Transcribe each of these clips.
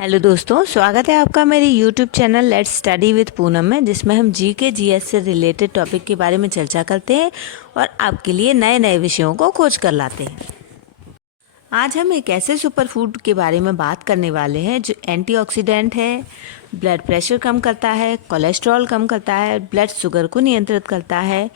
Hello दोस्तों, स्वागत है आपका मेरे YouTube channel let's study with Poonam में, जिसमें हम जीके जीएस से रिलेटेड टॉपिक के बारे में चर्चा करते हैं और आपके लिए नए नए विषयों को खोज कर लाते हैं। आज हम एक ऐसे सुपर फूड के बारे में बात करने वाले हैं जो एंटीऑक्सीडेंट है, ब्लड प्रेशर कम करता है, कोलेस्ट्रॉल कम करता है, ब्लड शुगर को नियंत्रित करता है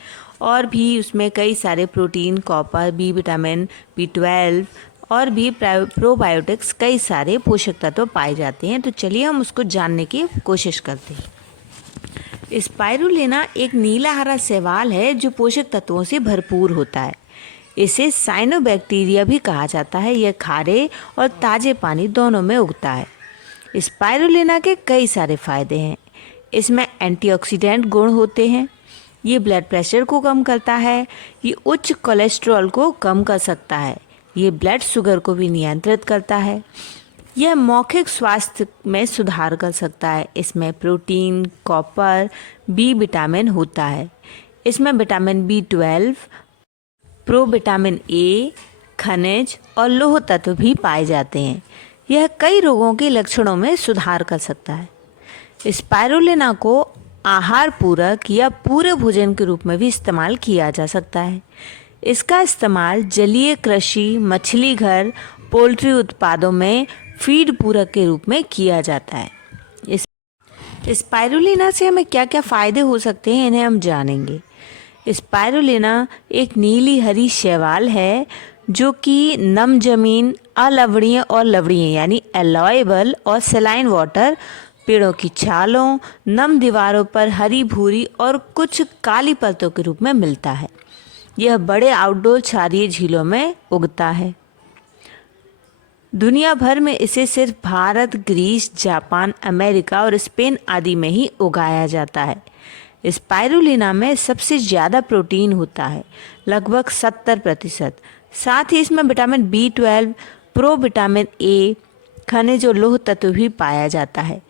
और भी उसमें कई सारे protein, copper, B vitamin, B12 और भी प्रोबायोटिक्स कई सारे पोषक तत्व पाए जाते हैं। तो चलिए हम उसको जानने की कोशिश करते हैं। स्पाइरुलिना एक नीला हरा शैवाल है जो पोषक तत्वों से भरपूर होता है। इसे साइनोबैक्टीरिया भी कहा जाता है। यह खारे और ताज़े पानी दोनों में उगता है। स्पाइरुलिना के कई सारे फायदे हैं। इसमें एंटीऑक्सीडेंट गुण होते हैं। ये ब्लड प्रेशर को कम करता है। ये उच्च कोलेस्ट्रॉल को कम कर सकता है। ये ब्लड शुगर को भी नियंत्रित करता है। यह मौखिक स्वास्थ्य में सुधार कर सकता है। इसमें प्रोटीन, कॉपर, बी विटामिन होता है। इसमें विटामिन B12, प्रोविटामिन ए, खनिज और लौह तत्व भी पाए जाते हैं। यह कई रोगों के लक्षणों में सुधार कर सकता है। स्पाइरुलिना को आहार पूरक या पूरे भोजन के रूप में भी इस्तेमाल किया जा सकता है। इसका इस्तेमाल जलीय कृषि, मछली घर, पोल्ट्री उत्पादों में फीड पूरक के रूप में किया जाता है। इस स्पाइरुलिना से हमें क्या क्या फ़ायदे हो सकते हैं, इन्हें हम जानेंगे। स्पाइरुलिना एक नीली हरी शैवाल है जो कि नम जमीन, अलवणीय और लवणीय यानी एलॉयबल और सेलाइन वाटर, पेड़ों की छालों, नम दीवारों पर हरी भूरी और कुछ काली परतों के रूप में मिलता है। यह बड़े आउटडोर क्षारीय झीलों में उगता है। दुनिया भर में इसे सिर्फ भारत, ग्रीस, जापान, अमेरिका और स्पेन आदि में ही उगाया जाता है। स्पाइरुलिना में सबसे ज़्यादा प्रोटीन होता है, लगभग 70%। साथ ही इसमें विटामिन B12, प्रोविटामिन ए, खनिज और लौह तत्व भी पाया जाता है।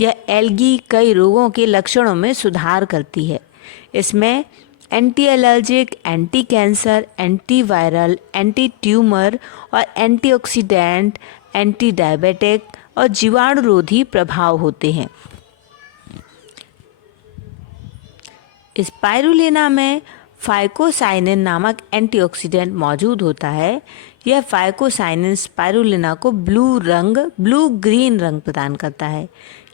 यह एल्गी कई रोगों के लक्षणों में सुधार करती है। इसमें anti allergic, anti cancer, anti viral, anti tumour और एंटीऑक्सीडेंट, एंटी डायबिटिक और जीवाणुरोधी प्रभाव होते हैं। स्पाइरुलिना में फाइकोसाइनिन नामक एंटीऑक्सीडेंट मौजूद होता है। यह फाइकोसाइनिन स्पाइरुलिना को ब्लू ग्रीन रंग प्रदान करता है।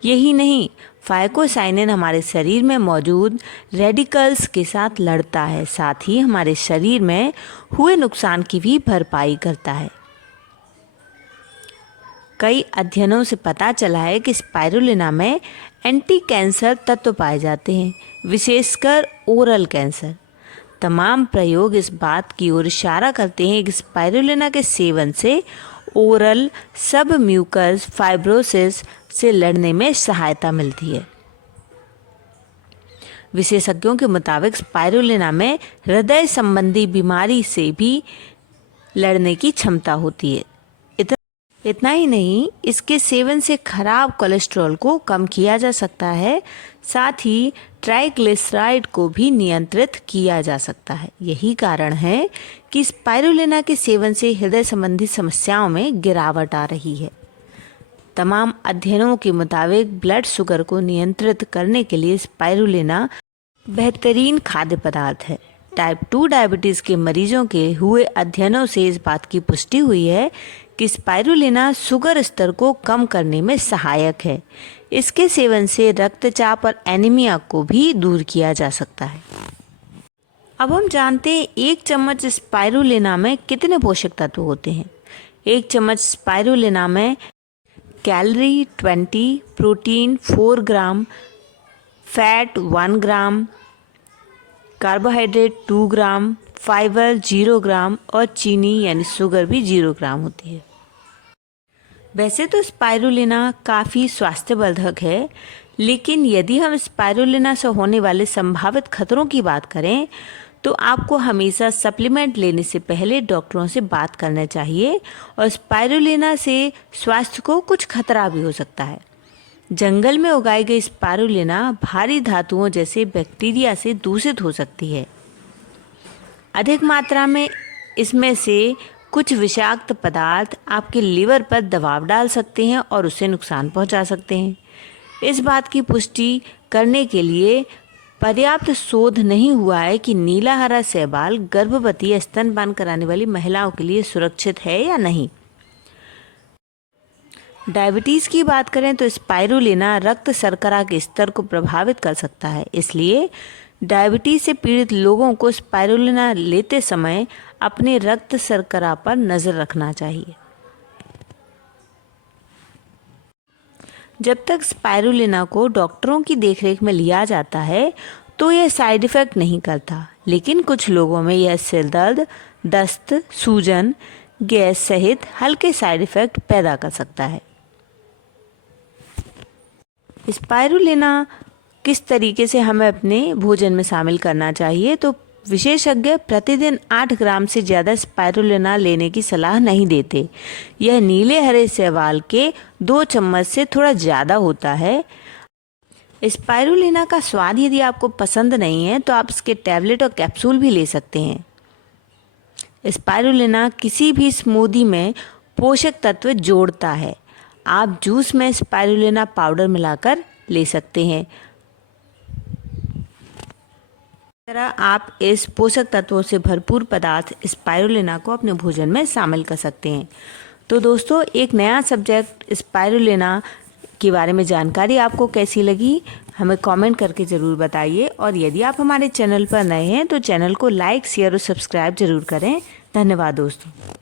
यही नहीं, फाइकोसाइनिन हमारे शरीर में मौजूद रेडिकल्स के साथ लड़ता है, साथ ही हमारे शरीर में हुए नुकसान की भी भरपाई करता है। कई अध्ययनों से पता चला है कि स्पाइरुलिना में एंटी कैंसर तत्व पाए जाते हैं, विशेषकर ओरल कैंसर। तमाम प्रयोग इस बात की ओर इशारा करते हैं कि स्पाइरुलिना के सेवन से ओरल सब म्यूकस फाइब्रोसिस से लड़ने में सहायता मिलती है। विशेषज्ञों के मुताबिक स्पाइरुलिना में हृदय संबंधी बीमारी से भी लड़ने की क्षमता होती है। इतना ही नहीं, इसके सेवन से खराब कोलेस्ट्रॉल को कम किया जा सकता है। साथ ही ट्राइग्लिसराइड को भी नियंत्रित किया जा सकता है। यही कारण है कि स्पाइरुलिना के सेवन से हृदय संबंधी समस्याओं में गिरावट आ रही है। तमाम अध्ययनों के मुताबिक ब्लड शुगर को नियंत्रित करने के लिए स्पाइरुलिना बेहतरीन खाद्य पदार्थ है। टाइप 2 डायबिटीज़ के मरीजों के हुए अध्ययनों से इस बात की पुष्टि हुई है कि स्पाइरुलिना शुगर स्तर को कम करने में सहायक है। इसके सेवन से रक्तचाप और एनीमिया को भी दूर किया जा सकता है। अब हम जानते हैं एक चम्मच स्पाइरुलिना में कितने पोषक तत्व होते हैं। एक चम्मच स्पाइरुलिना में कैलोरी 20, प्रोटीन 4 ग्राम, फैट 1 ग्राम, कार्बोहाइड्रेट 2 ग्राम, फाइबर 0 ग्राम और चीनी यानी शुगर भी 0 ग्राम होती है। वैसे तो स्पाइरुलिना काफ़ी स्वास्थ्यवर्धक है, लेकिन यदि हम स्पाइरुलिना से होने वाले संभावित खतरों की बात करें तो आपको हमेशा सप्लीमेंट लेने से पहले डॉक्टरों से बात करना चाहिए। और स्पाइरुलिना से स्वास्थ्य को कुछ खतरा भी हो सकता है। जंगल में उगाई गई स्पाइरुलिना भारी धातुओं जैसे बैक्टीरिया से दूषित हो सकती है। अधिक मात्रा में इसमें से कुछ विषाक्त पदार्थ आपके लिवर पर दबाव डाल सकते हैं और उसे नुकसान पहुंचा सकते हैं। इस बात की पुष्टि करने के लिए पर्याप्त शोध नहीं हुआ है कि नीला हरा शैवाल गर्भवती या स्तनपान कराने वाली महिलाओं के लिए सुरक्षित है या नहीं। डायबिटीज़ की बात करें तो स्पाइरुलिना रक्त शर्करा के स्तर को प्रभावित कर सकता है, इसलिए डायबिटीज़ से पीड़ित लोगों को स्पाइरुलिना लेते समय अपने रक्त शर्करा पर नज़र रखना चाहिए। जब तक स्पाइरुलिना को डॉक्टरों की देखरेख में लिया जाता है तो यह साइड इफ़ेक्ट नहीं करता, लेकिन कुछ लोगों में यह सिर दर्द, दस्त, सूजन, गैस सहित हल्के साइड इफ़ेक्ट पैदा कर सकता है। स्पाइरुलिना किस तरीके से हमें अपने भोजन में शामिल करना चाहिए, तो विशेषज्ञ प्रतिदिन 8 ग्राम से ज़्यादा स्पाइरुलिना लेने की सलाह नहीं देते। यह नीले हरे शैवाल के 2 चम्मच से थोड़ा ज़्यादा होता है। स्पाइरुलिना का स्वाद यदि आपको पसंद नहीं है तो आप इसके टैबलेट और कैप्सूल भी ले सकते हैं। स्पाइरुलिना किसी भी स्मूदी में पोषक तत्व जोड़ता है। आप जूस में स्पाइरुलिना पाउडर मिलाकर ले सकते हैं। तरह आप इस पोषक तत्वों से भरपूर पदार्थ स्पाइरुलिना को अपने भोजन में शामिल कर सकते हैं। तो दोस्तों, एक नया सब्जेक्ट स्पाइरुलिना के बारे में जानकारी आपको कैसी लगी, हमें कमेंट करके ज़रूर बताइए। और यदि आप हमारे चैनल पर नए हैं तो चैनल को लाइक, शेयर और सब्सक्राइब ज़रूर करें। धन्यवाद दोस्तों।